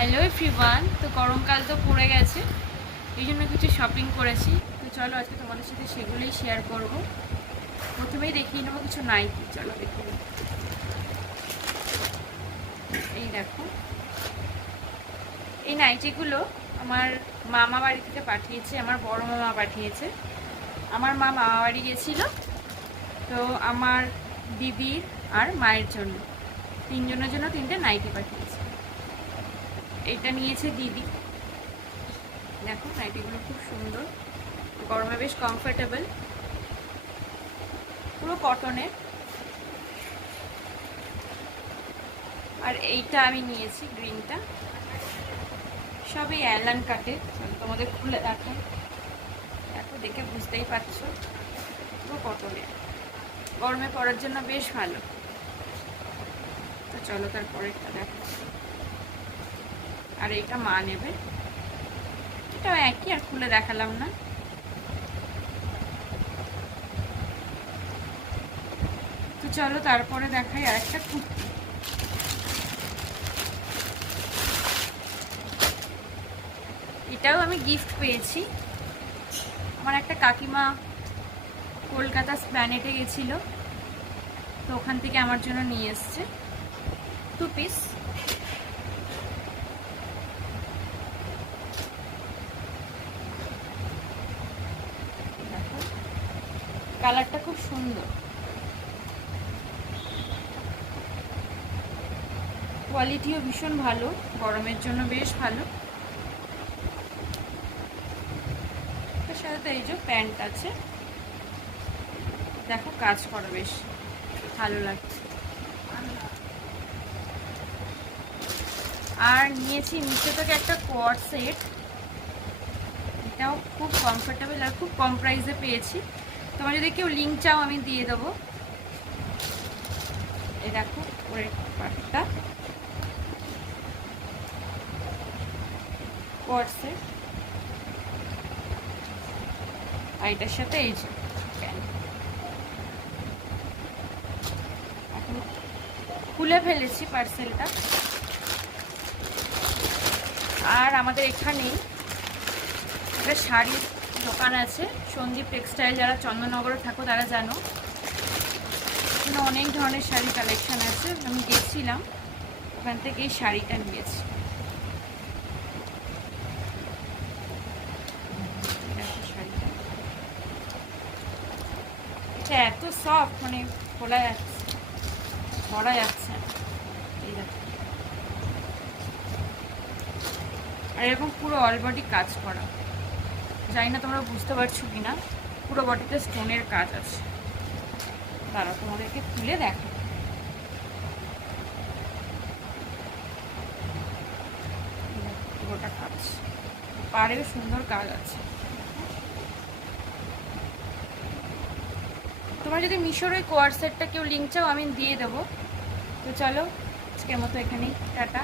Hello everyone. তো গরমকাল তো পড়ে গেছে, এই জন্য কিছু শপিং করেছি। তো চলো আজকে তোমাদের সাথে সেগুলোই শেয়ার করব। প্রথমেই দেখিয়ে নেবো কিছু নাইটি। চলো দেখে নিই। এই দেখো, এই নাইটিগুলো আমার মামা বাড়ি থেকে পাঠিয়েছে, আমার বড় মামা পাঠিয়েছে। আমার মা মামা বাড়ি গেছিলো, তো আমার দিদির আর মায়ের জন্য তিনজনের জন্য তিনটে নাইটি পাঠিয়েছে। এইটা নিয়েছে দিদি। দেখো নাইটিগুলো খুব সুন্দর, গরমে বেশ কমফোর্টেবল, পুরো কটনের। আর এইটা আমি নিয়েছি গ্রিনটা, সবই অ্যালান কাটের। তোমাদের খুলে দেখাই, দেখো দেখে বুঝতেই পারছো পুরো কটনের, গরমে পরার জন্য বেশ ভালো। তো চলো তারপরেরটা দেখো। আর এইটা মা নেবে, এটাও একই, আর খুলে দেখালাম না। তো চলো তারপরে দেখাই আর একটা কুর্তি। এটাও আমি গিফট পেয়েছি। আমার একটা কাকিমা কলকাতা প্ল্যানেটে গেছিল, তো ওখান থেকে আমার জন্য নিয়ে এসছে 2 পিস। দেখো কালারটা খুব সুন্দর, কোয়ালিটিও ভীষণ ভালো, গরমের জন্য বেশ ভালো। তার সাথে এই যে প্যান্ট আছে, দেখো কাজ করা বেশ ভালো লাগছে। আর নিয়েছি নিচে থেকে একটা কোয়ার্ড সেট, এটাও খুব কমফোর্টেবল আর খুব কম প্রাইসে পেয়েছি। তোমার যদি কেউ লিঙ্ক চাও আমি দিয়ে দেবো। এই দেখো ওরের পাটটা কোয়ার্ড সেট, আর এটার সাথে এই যে প্যান্ট। এখন খুলে ফেলেছি পার্সেলটা। আর আমাদের এখানেই একটা শাড়ির দোকান আছে, সন্দীপ টেক্সটাইল। যারা চন্দননগরে থাকো তারা জানো, এখানে অনেক ধরনের শাড়ি কালেকশন আছে। আমি গেছিলাম, ওখান থেকে এই শাড়িটা নিয়েছি। শাড়িটা এটা এত সফট, মানে খোলা যাচ্ছে, ধরা যাচ্ছে না। এই দেখো, আর এরকম পুরো অল বডি কাজ করা। জানি না তোমরা বুঝতে পারছো কিনা, পুরো বডিতে স্টোনের কাজ আছে। তারা তোমাদেরকে খুলে দেখো। পুরোটা কাজ, পাড়েও সুন্দর কাজ আছে। তোমরা যদি মিশোর ওই কোয়ার সেটটা কেউ লিঙ্ক চাও আমি দিয়ে দেবো। তো চলো আজকের মতো এখানেই, টাটা।